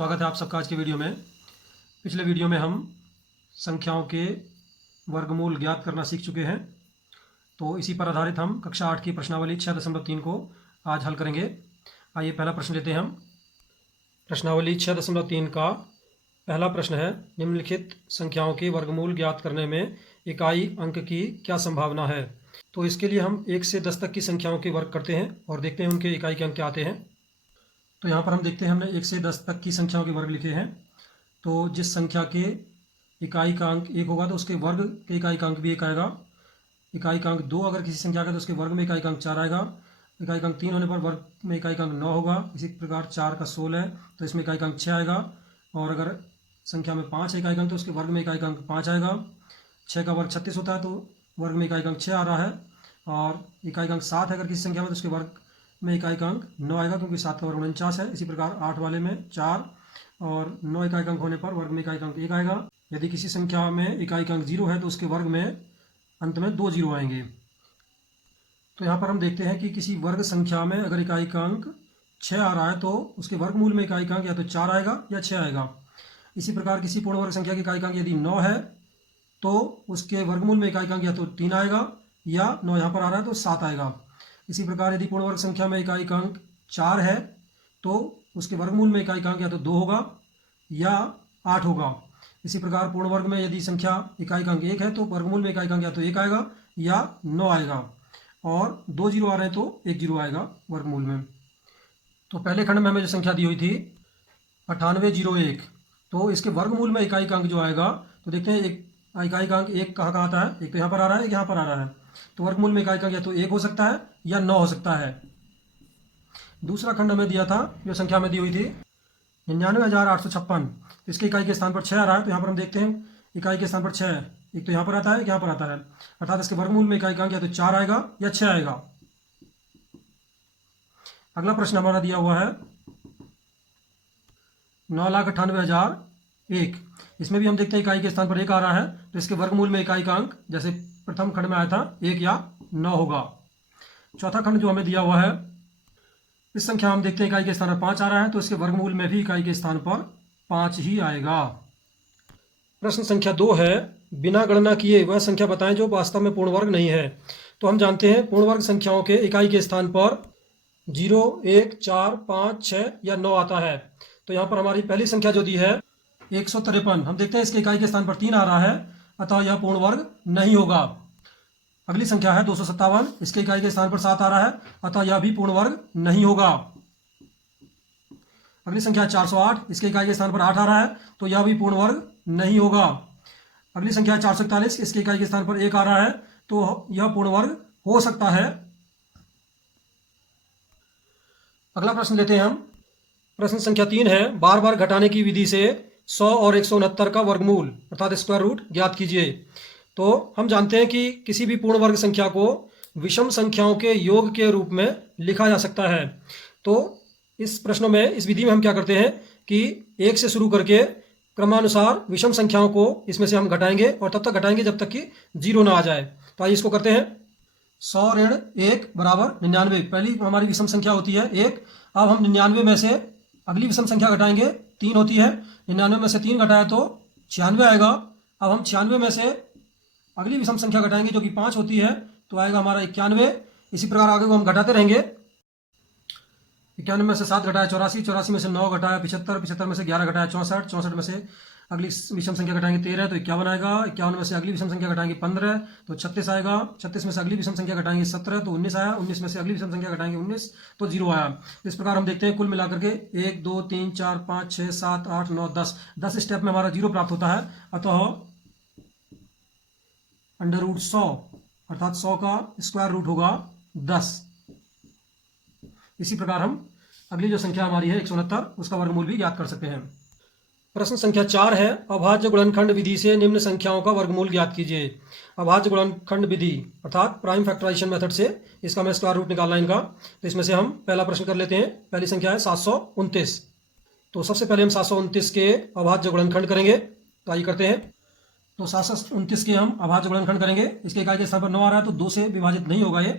स्वागत है आप सबका आज के वीडियो में। पिछले वीडियो में हम संख्याओं के वर्गमूल ज्ञात करना सीख चुके हैं, तो इसी पर आधारित हम कक्षा 8 की प्रश्नावली 6.3 को आज हल करेंगे। आइए पहला प्रश्न लेते हैं हम। प्रश्नावली 6.3 का पहला प्रश्न है, निम्नलिखित संख्याओं के वर्गमूल ज्ञात करने में इकाई अंक की क्या संभावना है। तो इसके लिए हम 1 से 10 तक की संख्याओं के वर्ग करते हैं और देखते हैं उनके इकाई के अंक क्या आते हैं। तो यहाँ पर हम देखते हैं हमने 1 से 10 तक की संख्याओं के वर्ग लिखे हैं। तो जिस संख्या के इकाई का अंक 1 होगा तो उसके वर्ग के इकाई का अंक भी 1 आएगा। इकाई का अंक 2 अगर किसी संख्या का तो उसके वर्ग में इकाई का अंक 4 आएगा। इकाई का अंक 3 होने पर वर्ग में इकाई का अंक 9 होगा। इसी प्रकार 4 का 16 है तो इसमें इकाई का अंक 6 आएगा। और अगर संख्या में 5 है इकाई का अंक तो उसके वर्ग में इकाई का अंक 5 आएगा। 6 का वर्ग 36 होता है तो वर्ग में इकाई का अंक 6 आ रहा है। और इकाई का अंक 7 है अगर किसी संख्या में तो उसके वर्ग में इकाई का अंक 9 आएगा, क्योंकि 7 का वर्ग 49 है। इसी प्रकार 8 वाले में 4 और 9 इकाई का अंक होने पर वर्ग में इकाई का अंक 1 आएगा। यदि किसी संख्या में इकाई का अंक 0 है तो उसके वर्ग में अंत में 2 0 आएंगे। तो यहाँ पर हम देखते हैं कि किसी वर्ग संख्या में अगर इकाई का अंक 6 आ रहा है तो उसके वर्गमूल में इकाई का अंक या तो 4 आएगा या 6 आएगा। इसी प्रकार किसी पूर्ण वर्ग संख्या की इकाई का अंक यदि 9 है तो उसके वर्गमूल में इकाई का अंक या तो 3 आएगा या 9 यहाँ पर आ रहा है तो 7 आएगा। इसी प्रकार यदि पूर्ण वर्ग संख्या में इकाई का अंक 4 है तो उसके वर्गमूल में इकाई का अंक या तो 2 होगा या 8 होगा। इसी प्रकार पूर्ण वर्ग में यदि संख्या इकाई का अंक 1 है तो वर्गमूल में इकाई का अंक या तो 1 आएगा या 9 आएगा। और 2 0 आ रहे हैं तो 1 0 आएगा वर्गमूल में। तो पहले खंड में हमें जो संख्या दी हुई थी 9801, तो इसके वर्गमूल में इकाई का अंक जो आएगा तो देखते हैं एक इकाई का अंक 1 कहाँ आता है, एक तो यहाँ पर आ रहा है, एक यहाँ पर आ रहा है। तो वर्गमूल में इकाई का अंक या तो 1 हो सकता है या 9 हो सकता है। दूसरा खंड हमें दिया था जो संख्या में दी हुई थी 99,856, तो इसके इकाई के स्थान पर 6 आ रहा है। तो यहाँ पर हम देखते हैं इकाई के स्थान पर 6 है, एक तो यहाँ पर आता है एक यहाँ पर आता है, अर्थात इसके वर्गमूल में इकाई का अंक या तो 4 आएगा या 6 आएगा। अगला प्रश्न हमारा दिया हुआ है 9,98,001, इसमें भी हम देखते हैं इकाई के स्थान पर 1 आ रहा है तो इसके वर्गमूल में इकाई का अंक जैसे प्रथम खंड में आया था 1 या 9 होगा। चौथा खंड जो हमें दिया हुआ है इस संख्या हम देखते हैं इकाई के स्थान पर 5 आ रहा है तो इसके वर्गमूल में भी इकाई के स्थान पर 5 ही आएगा। प्रश्न संख्या 2 है, बिना गणना किए वह संख्या बताएं जो वास्तव में पूर्ण वर्ग नहीं है। तो हम जानते हैं पूर्ण वर्ग संख्याओं के इकाई के स्थान पर 0, 1, 4, 5, 6 या 9 आता है। तो यहाँ पर हमारी पहली संख्या जो दी है 153, हम देखते हैं इसके इकाई के स्थान पर 3 आ रहा है, अतः यह पूर्ण वर्ग नहीं होगा। अगली संख्या है 257, इसके इकाई के स्थान पर 7 आ रहा है, अतः यह भी पूर्ण वर्ग नहीं होगा। अगली संख्या 408, इसके इकाई के स्थान पर 8 आ रहा है तो यह भी पूर्ण वर्ग नहीं होगा। अगली संख्या 441, इसके इकाई के स्थान पर 1 आ रहा है तो यह पूर्ण वर्ग हो सकता है। अगला प्रश्न लेते हैं हम। प्रश्न संख्या 3 है, बार बार घटाने की विधि से 100 और 169 का वर्गमूल अर्थात स्क्वायर रूट ज्ञात कीजिए। तो हम जानते हैं कि किसी भी पूर्ण वर्ग संख्या को विषम संख्याओं के योग के रूप में लिखा जा सकता है। तो इस प्रश्नों में इस विधि में हम क्या करते हैं कि 1 से शुरू करके क्रमानुसार विषम संख्याओं को इसमें से हम घटाएंगे और तब तक घटाएंगे जब तक कि 0 ना आ जाए। तो आइए इसको करते हैं। 100 ऋण 1 बराबर 99, पहली हमारी विषम संख्या होती है 1। अब हम 99 में से अगली विषम संख्या घटाएंगे, 3 होती है, 99 में से 3 घटाया तो 96 आएगा। अब हम 96 में से अगली विषम संख्या घटाएंगे जो कि 5 होती है तो आएगा हमारा 91। इसी प्रकार आगे को हम घटाते रहेंगे। 91 में से 7 घटाया 84, 84 में से 9 घटाया 75, 75 में से 11 घटाया 64, 64 में से अगली विषम संख्या घटाएंगे 13 तो 51 आएगा। 51 में से अगली विषम संख्या घटाएंगे 15 तो 36 आएगा। 36 में से अगली विषम संख्या घटाएंगे 17 तो 19 आया। 19 में से अगली विषम संख्या घटाएंगे 19 तो 0 आया। इस प्रकार हम देखते हैं कुल मिलाकर के 1 2 3 4 5 6 7 8 9 10 स्टेप में हमारा 0 प्राप्त होता है। अतः √100 अर्थात 100 का स्क्वायर रूट होगा 10। इसी प्रकार हम अगली जो संख्या हमारी है 169 उसका वर्गमूल भी ज्ञात कर सकते हैं। प्रश्न संख्या 4 है, अभाज्य गुणनखंड विधि से निम्न संख्याओं का वर्गमूल ज्ञात कीजिए। अभाज्य गुणनखंड विधि अर्थात प्राइम फैक्टराइजेशन मेथड से इसका हमें स्क्वायर रूट निकालना है इनका। तो इसमें से हम पहला प्रश्न कर लेते हैं। पहली संख्या है 729, तो सबसे पहले हम 729 के अभाज्य गुणनखंड करेंगे। तो आइए करते हैं। तो 729 के हम अभाज्य गुणनखंड करेंगे। इसके इकाई के स्थान पर 9 आ रहा है तो 2 से विभाजित नहीं होगा ये।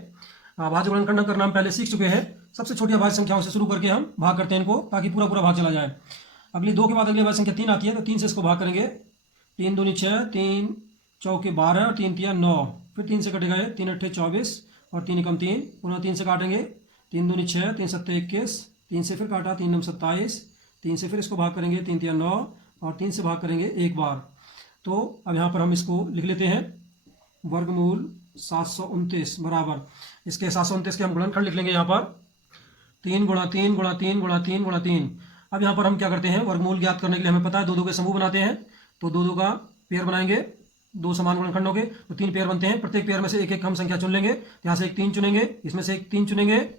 अभाज्य गुणनखंड करना हम पहले सीख चुके हैं। सबसे छोटी अभाज्य संख्याओं से शुरू करके हम भाग करते हैं इनको ताकि पूरा पूरा भाग चला जाए। अगली 2 के बाद अगली बार संख्या 3 आती है, तो 3 से इसको भाग करेंगे। 3 दूनी 6, 3 चौके 12 और 3 तिया 9, फिर 3 से कटेगा ये, 3 अट्ठे 24 और 3 एकम 3, पुनः 3 से काटेंगे। 3 दूनी 6, 3 सत्ते 21, 3 से फिर काटा, 3 नम 27, 3 से फिर इसको भाग करेंगे, 3 तिया 9 और 3 से भाग करेंगे एक बार। तो अब यहाँ पर हम इसको लिख लेते हैं, वर्गमूल 729 बराबर, इसके 729 के हम गुणनखंड लिख लेंगे यहाँ पर, 3 गुणा 3 गुणा 3 गुणा 3 गुणा 3। अब यहाँ पर हम क्या करते हैं, वर्गमूल ज्ञात करने के लिए हमें पता है 2 के समूह बनाते हैं, तो 2 का पेयर बनाएंगे, 2 समान गुणनखंडों के, तो 3 पेयर बनते हैं। प्रत्येक पेयर में से एक एक हम संख्या चुन लेंगे, यहाँ से एक 3 चुनेंगे, इसमें से एक 3 चुनेंगे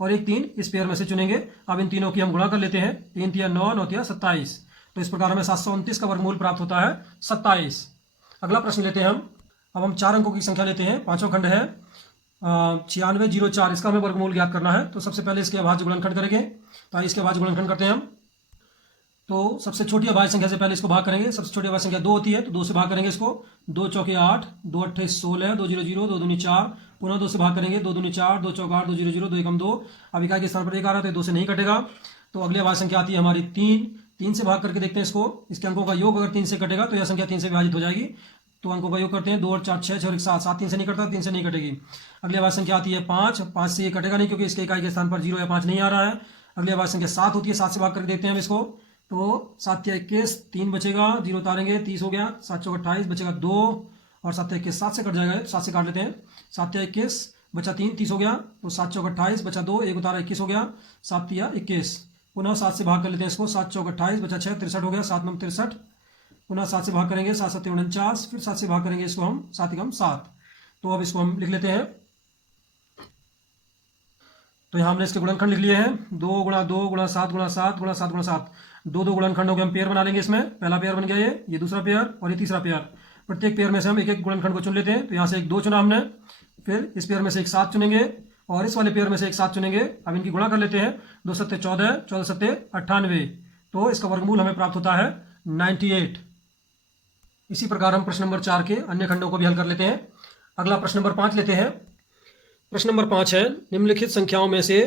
और एक 3 इस पेयर में से चुनेंगे। अब इन तीनों की हम गुणा कर लेते हैं, 3 तिया 9, 9 तिया 27, तो इस प्रकार हमें 729 का वर्गमूल प्राप्त होता है 27। अगला प्रश्न लेते हैं हम। अब हम 4 अंकों की संख्या लेते हैं, पांचों खंड है 9604, इसका हमें वर्गमूल ज्ञात करना है। तो सबसे पहले इसके अभाज्य गुणनखंड करेंगे, तो इसके अभाज्य गुणनखंड करते हैं हम। तो सबसे छोटी अभाज्य संख्या से पहले इसको भाग करेंगे, सबसे छोटी अभाज्य संख्या 2 होती है, तो 2 से भाग करेंगे इसको, 2 चौके 8, 2 अट्ठे 16, 2 0 0, 2 दूनी 4, पुनः 2 से भाग करेंगे, 2 दूनी 4, 2 चौक 8, 2 0 0, 2 एकम 2। अब इकाई के स्थान पर 1 आ रहा है, तो 2 से नहीं कटेगा। तो अगली अभाज्य संख्या आती है हमारी 3, 3 से भाग करके देखते हैं इसको, इसके अंकों का योग अगर 3 से कटेगा तो यह संख्या 3 से विभाजित हो जाएगी। तो अंकों का योग करते हैं, 2 और 4 6, 6 और 1 7, 7 3 से नहीं कटता, 3 से नहीं कटेगी। अगली अभाज्य संख्या आती है 5, 5 से ये कटेगा नहीं क्योंकि इसके इकाई के स्थान पर 0 या 5 नहीं आ रहा है। अगली अभाज्य संख्या 7 होती है, 7 से भाग करके देखते हैं हम इसको, तो 7 या 21, 3 बचेगा, 0 उतारेंगे, 30 हो गया, 7 चौक 28 बचेगा 2 और 7 या 21, 7 से कट जाएगा, 7 से काट लेते हैं, 7 या 21 बचा 3, 30 हो गया, तो 7 चौक 28 बचा 2, 1 उतारा 21 हो गया, 7 या 21, पुनः 7 से भाग कर लेते हैं इसको, 7 चौक 28 बचा 6, 63 हो गया, 7 नम 63, पुनः 7 से भाग करेंगे, 7 7 49, फिर 7 से भाग करेंगे इसको हम, 7 एकम 7। तो अब इसको हम लिख लेते हैं, तो यहाँ हमने इसके गुणनखंड लिख लिए हैं, 2 गुणा 2 गुणा 7 गुणा 7 गुणा 7 गुणा 7, 2 गुणनखंडों के हम पेयर बना लेंगे इसमें, पहला पेयर बन गया ये दूसरा पेयर और ये तीसरा पेयर। प्रत्येक पेयर में से हम एक एक गुणनखंड को चुन लेते हैं, तो यहाँ से एक 2 चुना हमने, फिर इस पेयर में से एक 7 चुनेंगे और इस वाले पेयर में से एक 7 चुनेंगे। अब इनकी गुणा कर लेते हैं, 2 सत्ते 14, 14 सत्ते 98, तो इसका वर्गमूल हमें प्राप्त होता है 98। इसी प्रकार हम प्रश्न नंबर 4 के अन्य खंडों को भी हल कर लेते हैं। अगला प्रश्न नंबर 5 लेते हैं। प्रश्न नंबर 5 है, निम्नलिखित संख्याओं में से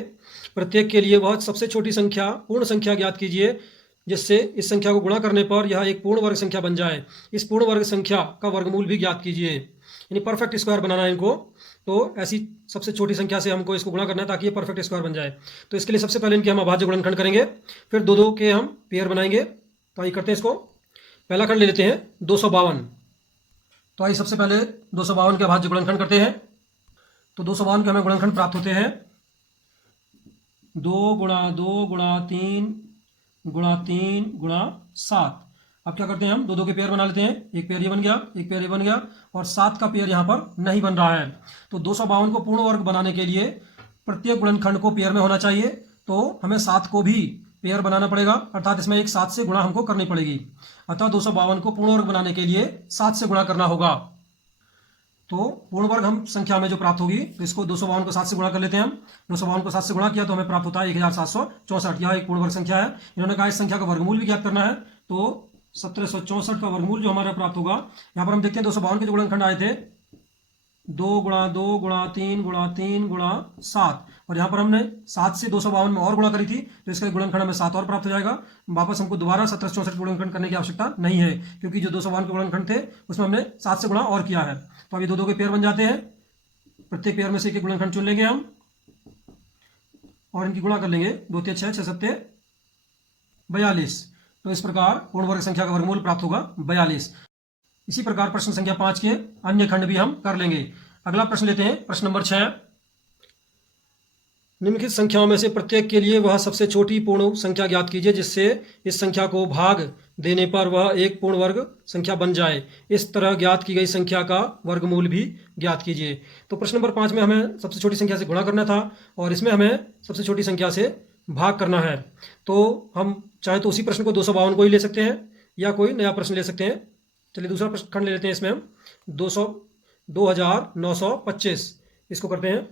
प्रत्येक के लिए वह सबसे छोटी संख्या पूर्ण संख्या ज्ञात कीजिए जिससे इस संख्या को गुणा करने पर यह एक पूर्ण वर्ग संख्या बन जाए। इस पूर्ण वर्ग संख्या का वर्गमूल भी ज्ञात कीजिए, यानी परफेक्ट स्क्वायर बनाना है इनको। तो ऐसी सबसे छोटी संख्या से हमको इसको गुणा करना है ताकि ये परफेक्ट स्क्वायर बन जाए। तो इसके लिए सबसे पहले इनके हम अभाज्य गुणनखंड करेंगे, फिर 2 2 के हम पेयर बनाएंगे। तो आइए करते हैं इसको। पहला खंड ले लेते हैं 252। तो आइए सबसे पहले 252 के अभाज्य गुणनखंड करते हैं। तो 252 के हमें गुणनखंड प्राप्त होते हैं, 2 गुणा 2 गुणा 3 गुणा 3 गुणा 7। अब क्या करते हैं हम, 2 2 के पेयर बना लेते हैं, एक पेयर ये बन गया, एक पेयर ये बन गया और 7 का पेयर यहाँ पर नहीं बन रहा है। तो 252 को पूर्ण वर्ग बनाने के लिए प्रत्येक गुणनखंड को पेयर में होना चाहिए, तो हमें 7 को भी पेयर बनाना पड़ेगा, अर्थात इसमें एक 7 से गुणा हमको करनी पड़ेगी। अतः 252 को पूर्ण वर्ग बनाने के लिए 7 से गुणा करना होगा। तो पूर्ण वर्ग हम संख्या में जो प्राप्त होगी, तो इसको 252 को 7 से गुणा कर लेते हैं हम। 252 को 7 से गुणा किया तो हमें प्राप्त होता है 1764। यह एक पूर्ण वर्ग संख्या है। इन्होंने कहा इस संख्या का वर्गमूल भी ज्ञात करना है, तो 1764 का वर्गमूल जो हमारा प्राप्त होगा, यहाँ पर हम देखते हैं 252 के जो गुणनखंड आए थे, 2 गुणा 2 गुणा 3 गुणा 3 गुणा 7, और यहाँ पर हमने 7 से 252 में और गुणा करी थी, तो इसका गुणनखंड हमें 7 और प्राप्त हो जाएगा। वापस हमको दोबारा 1764 गुणनखंड करने की आवश्यकता नहीं है, क्योंकि जो 252 के गुणनखंड थे उसमें हमने 7 से गुणा और किया है। तो अभी 2 2 के पेयर बन जाते हैं, प्रत्येक पेयर में से एक गुणनखंड चुन लेंगे हम और इनकी गुणा कर लेंगे, 2 3 6 6 7 42। तो इस प्रकार पूर्ण वर्ग संख्या का वर्गमूल प्राप्त होगा 42। इसी प्रकार प्रश्न संख्या 5 के अन्य खंड भी हम कर लेंगे। अगला प्रश्न लेते हैं, प्रश्न नंबर 6। निम्नलिखित संख्याओं में से प्रत्येक के लिए वह सबसे छोटी पूर्ण संख्या ज्ञात कीजिए जिससे इस संख्या को भाग देने पर वह एक पूर्ण वर्ग संख्या बन जाए। इस तरह ज्ञात की गई संख्या का वर्गमूल भी ज्ञात कीजिए। तो प्रश्न नंबर 5 में हमें सबसे छोटी संख्या से गुणा करना था और इसमें हमें सबसे छोटी संख्या से भाग करना है। तो हम चाहे तो उसी प्रश्न को 252 को ही ले सकते हैं या कोई नया प्रश्न ले सकते हैं। चलिए दूसरा प्रश्न खंड ले लेते हैं, इसमें हम 2925 इसको करते हैं।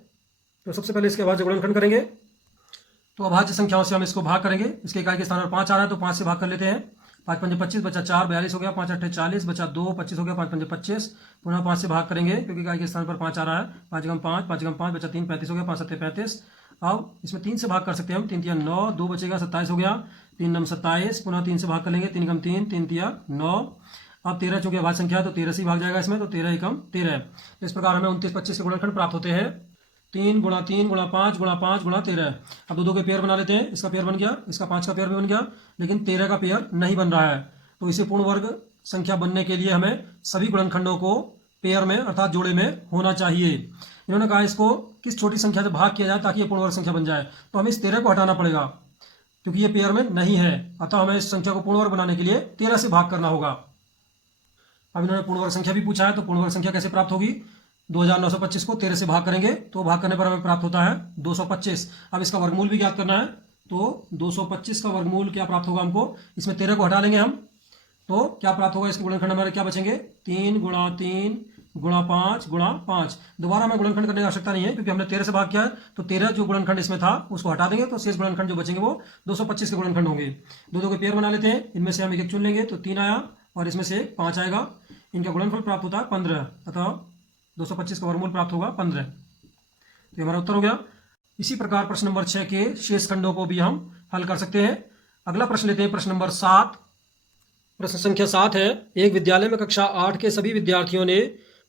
तो सबसे पहले इसके अभाज्य गुणनखंड करेंगे। तो अभाज्य संख्याओं से हम इसको भाग करेंगे, इसके इकाई के स्थान पर 5 आ रहा है तो 5 से भाग कर लेते हैं। 5 पंजे 25 बचा 4 42 हो गया, 5 अट्ठे 40 बचा 2 25 हो गया, 5 पंजे 25, पुनः 5 से भाग करेंगे क्योंकि गाय के स्थान पर 5 आ रहा है, 5 गम 5 बचा 3 35 हो गया, 5 सत्ते 35। अब इसमें 3 से भाग कर सकते हैं हम, 3 तिया 9, 2 बचेगा 27 हो गया, 3 नम 27, पुनः 3 से भाग कर लेंगे, 3 गम 3, 3 तिया 9। अब 13 चूंकि अभाज्य संख्या है तो 13 से भाग जाएगा इसमें, तो 13 एकम 13। इस प्रकार हमें 29 25 के गुणनखंड प्राप्त होते हैं, 3 गुणा 3 गुणा 5 गुणा 5 गुणा 13। अब दो दो के पेयर बना लेते हैं, इसका पेयर बन गया, इसका 5 का पेयर भी बन गया, लेकिन 13 का पेयर नहीं बन रहा है। तो इसे पूर्ण वर्ग संख्या बनने के लिए हमें सभी गुणनखंडों को पेयर में अर्थात जोड़े में होना चाहिए। इन्होंने कहा इसको किस छोटी संख्या से भाग किया जाए ताकि ये पूर्ण वर्ग संख्या बन जाए, तो हमें इस 13 को हटाना पड़ेगा क्योंकि ये पेयर में नहीं है, अतः हमें इस संख्या को पूर्ण वर्ग बनाने के लिए 13 से भाग करना होगा। अब इन्होंने पूर्ण वर्ग संख्या भी पूछा है, तो पूर्ण वर्ग संख्या कैसे प्राप्त होगी, 2925 को 13 से भाग करेंगे तो भाग करने पर हमें प्राप्त होता है 225। अब इसका वर्गमूल भी ज्ञात करना है, तो 225 का वर्गमूल क्या प्राप्त होगा हमको, इसमें 13 को हटा लेंगे हम, तो क्या प्राप्त होगा, इसके गुणनखंड हमारे क्या बचेंगे, 3 गुणा 3 गुणा 5 गुणा 5। दोबारा हमें गुणनखंड करने की आवश्यकता नहीं है क्योंकि हमने 13 से भाग किया है, तो 13 जो गुणनखंड इसमें था उसको हटा देंगे, तो शेष गुणनखंड जो बचेंगे वो 225 के गुणनखंड होंगे। दो दो के पेयर बना लेते हैं, इनमें से हम एक चुन लेंगे, तो 3 आया और इसमें से 5 आएगा, इनका गुणनफल प्राप्त होता है 15, अतः 225 का वर्गमूल प्राप्त होगा 15। तो हमारा उत्तर हो गया। इसी प्रकार प्रश्न नंबर 6 के शेष खंडों को भी हम हल कर सकते हैं। अगला प्रश्न लेते हैं, प्रश्न नंबर 7। प्रश्न संख्या 7 है, एक विद्यालय में कक्षा 8 के सभी विद्यार्थियों ने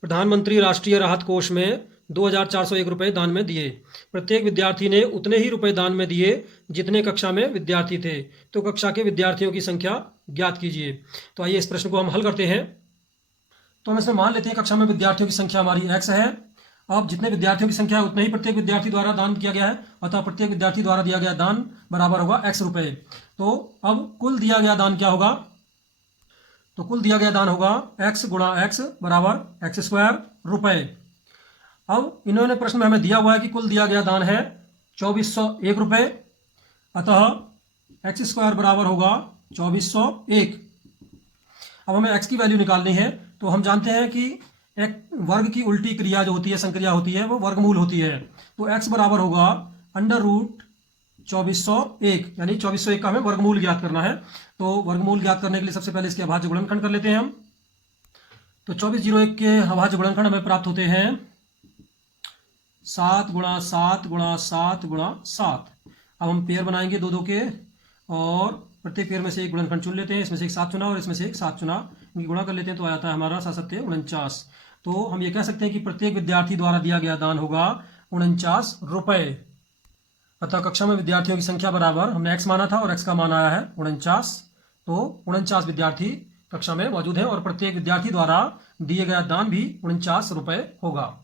प्रधानमंत्री राष्ट्रीय राहत कोष में 2401 रुपये दान में दिए। प्रत्येक विद्यार्थी ने उतने ही रुपए दान में दिए जितने कक्षा में विद्यार्थी थे, तो कक्षा के विद्यार्थियों की संख्या ज्ञात कीजिए। तो आइए इस प्रश्न को हम हल करते हैं। तो हम इसमें मान लेते हैं कक्षा में विद्यार्थियों की संख्या हमारी x है। अब जितने विद्यार्थियों की संख्या है उतने ही प्रत्येक विद्यार्थी द्वारा दान किया गया है, अतः प्रत्येक विद्यार्थी द्वारा दिया गया दान बराबर होगा x रुपये। तो अब कुल दिया गया दान क्या होगा, तो कुल दिया गया दान होगा x गुणा x बराबर x स्क्वायर रुपये। अब इन्होंने प्रश्न में हमें दिया हुआ है कि कुल दिया गया दान है 2401 रुपये, अतः x स्क्वायर बराबर होगा 2401। अब हमें x की वैल्यू निकालनी है, तो हम जानते हैं कि एक वर्ग की उल्टी क्रिया जो होती है, संक्रिया होती है, वो वर्गमूल होती है। तो x बराबर होगा अंडर रूट 2401, यानी 2401 का हमें वर्गमूल ज्ञात करना है। तो वर्गमूल ज्ञात करने के लिए सबसे पहले इसके अभाज्य गुणनखंड कर लेते हैं हम। तो 2401 के अभाज्य गुणनखंड हमें प्राप्त होते हैं 7 गुणा 7 गुणा 7 गुणा 7। अब हम पेयर बनाएंगे दो दो के, और प्रत्येक पेयर में से एक गुणनखंड चुन लेते हैं। इसमें से एक 7 चुना और इसमें से एक 7 चुना, इनकी गुणा कर लेते हैं तो आ जाता है हमारा 7 7 49। तो हम ये कह सकते हैं कि प्रत्येक विद्यार्थी द्वारा दिया गया दान होगा 49 रुपये। अतः कक्षा में विद्यार्थियों की संख्या बराबर, हमने x माना था और x का मान आया है 49, तो 49 विद्यार्थी कक्षा में मौजूद है और प्रत्येक विद्यार्थी द्वारा दिए गया दान भी 49 रुपये होगा।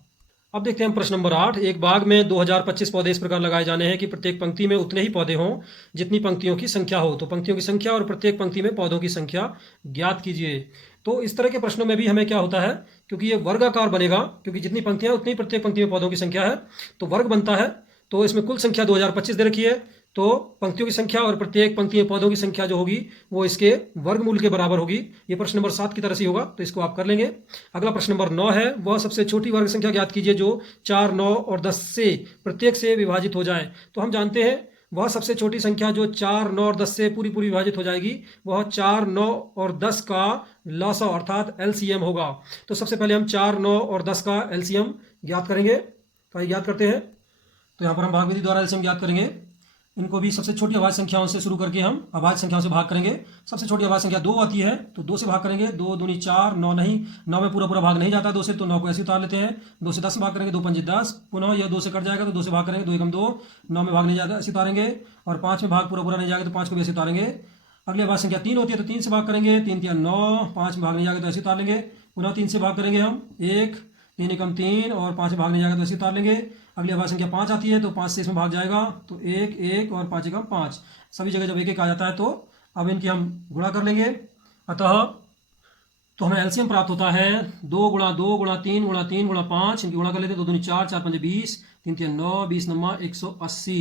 अब देखते हैं हम प्रश्न नंबर 8। एक बाग में 2025 पौधे इस प्रकार लगाए जाने हैं कि प्रत्येक पंक्ति में उतने ही पौधे हों जितनी पंक्तियों की संख्या हो। तो पंक्तियों की संख्या और प्रत्येक पंक्ति में पौधों की संख्या ज्ञात कीजिए। तो इस तरह के प्रश्नों में भी हमें क्या होता है, क्योंकि ये वर्गाकार बनेगा, क्योंकि जितनी पंक्तियां उतनी प्रत्येक पंक्ति में पौधों की संख्या है, तो वर्ग बनता है। तो इसमें कुल संख्या 2025 दे रखी है, तो पंक्तियों की संख्या और प्रत्येक पंक्ति में पौधों की संख्या जो होगी वो इसके वर्गमूल के बराबर होगी। ये प्रश्न नंबर 7 की तरह से होगा, तो इसको आप कर लेंगे। अगला प्रश्न नंबर 9 है, वह सबसे छोटी वर्ग संख्या ज्ञात कीजिए जो 4, 9 और 10 से प्रत्येक से विभाजित हो जाए। तो हम जानते हैं वह सबसे छोटी संख्या जो 4, 9 और 10 से पूरी पूरी विभाजित हो जाएगी, वह 4, 9 और 10 का लॉसअ अर्थात LCM होगा। तो सबसे पहले हम 4, 9 और 10 का LCM ज्ञात करेंगे। तो ये ज्ञात करते हैं। तो यहाँ पर हम भाग विधि द्वारा LCM ज्ञात करेंगे। इनको भी सबसे छोटी अभाज्य संख्याओं से शुरू करके हम अभाज्य संख्याओं से भाग करेंगे। सबसे छोटी अभाज्य संख्या 2 आती है, तो 2 से भाग करेंगे। 2 दूनी 4, 9 नहीं, 9 में पूरा पूरा भाग नहीं जाता 2 से, तो 9 को ऐसे उतार लेते हैं। 2 से 10 से भाग करेंगे, 2 पंजे 10, पुनः यह 2 से कट जाएगा तो 2 से भाग करेंगे, 2 एकम 2, 9 में भाग नहीं जाता ऐसे उतारेंगे, और 5 में भाग पूरा पूरा नहीं जाएगा तो 5 को भी ऐसे उतारेंगे। अगली अभाज्य संख्या 3 होती है, तो 3 से भाग करेंगे, 3 3 9, 5 में भाग नहीं जाएगा तो ऐसे उतार लेंगे, पुनः 3 से भाग करेंगे हम 1, 3 एकम 3, और 5 में भाग नहीं जाएगा तो ऐसे उतार लेंगे। अगली अभाज्य संख्या 5 आती है, तो 5 से इसमें भाग जाएगा, तो 1 1 और 5 एकम 5, सभी जगह जब 1 1 आ जाता है तो अब इनकी हम गुणा कर लेंगे। अतः तो हमें एलसीएम प्राप्त होता है 2 गुणा 2 गुणा 3 गुणा 3 गुणा 5, इनकी गुणा कर लेते हैं, 2 दूनी 4, 4 पंजे 20, 3 3 9, 20 9 180।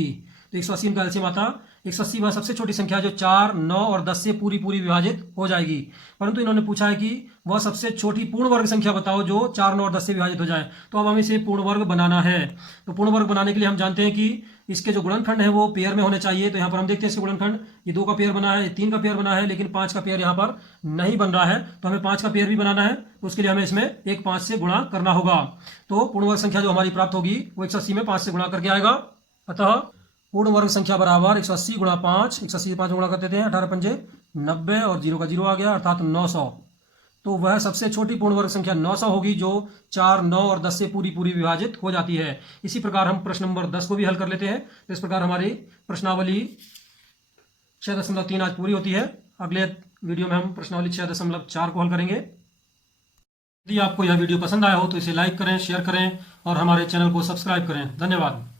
तो 180 इनका एलसीएम आता। 180 वह सबसे छोटी संख्या जो 4, 9 और 10 से पूरी पूरी विभाजित हो जाएगी। परंतु इन्होंने पूछा है कि वह सबसे छोटी पूर्ण वर्ग संख्या बताओ जो 4, 9 और 10 से विभाजित हो जाए। तो अब हमें इसे पूर्ण वर्ग बनाना है। तो पूर्ण वर्ग बनाने के लिए हम जानते हैं कि इसके जो गुणनखंड है वो पेयर में होने चाहिए। तो यहाँ पर हम देखते हैं इसके गुणनखंड, ये 2 का पेयर बना है, ये 3 का पेयर बना है, लेकिन 5 का पेयर यहाँ पर नहीं बन रहा है। तो हमें 5 का पेयर भी बनाना है, तो उसके लिए हमें इसमें एक 5 से गुणा करना होगा। तो पूर्ण वर्ग संख्या जो हमारी प्राप्त होगी वो 180 में 5 से गुणा करके आएगा। अतः पूर्ण वर्ग संख्या बराबर 180 गुणा 5, 180 से 5 गुणा कर देते हैं, 18 पंजे 90 और 0 का 0 आ गया, अर्थात 900। तो वह सबसे छोटी पूर्ण वर्ग संख्या 900 होगी, जो 4, 9 और 10 से पूरी पूरी विभाजित हो जाती है। इसी प्रकार हम प्रश्न नंबर 10 को भी हल कर लेते हैं। तो इस प्रकार हमारी प्रश्नावली 6.3 आज पूरी होती है। अगले वीडियो में हम प्रश्नावली 6.4 को हल करेंगे। यदि आपको यह वीडियो पसंद आया हो तो इसे लाइक करें, शेयर करें और हमारे चैनल को सब्सक्राइब करें। धन्यवाद।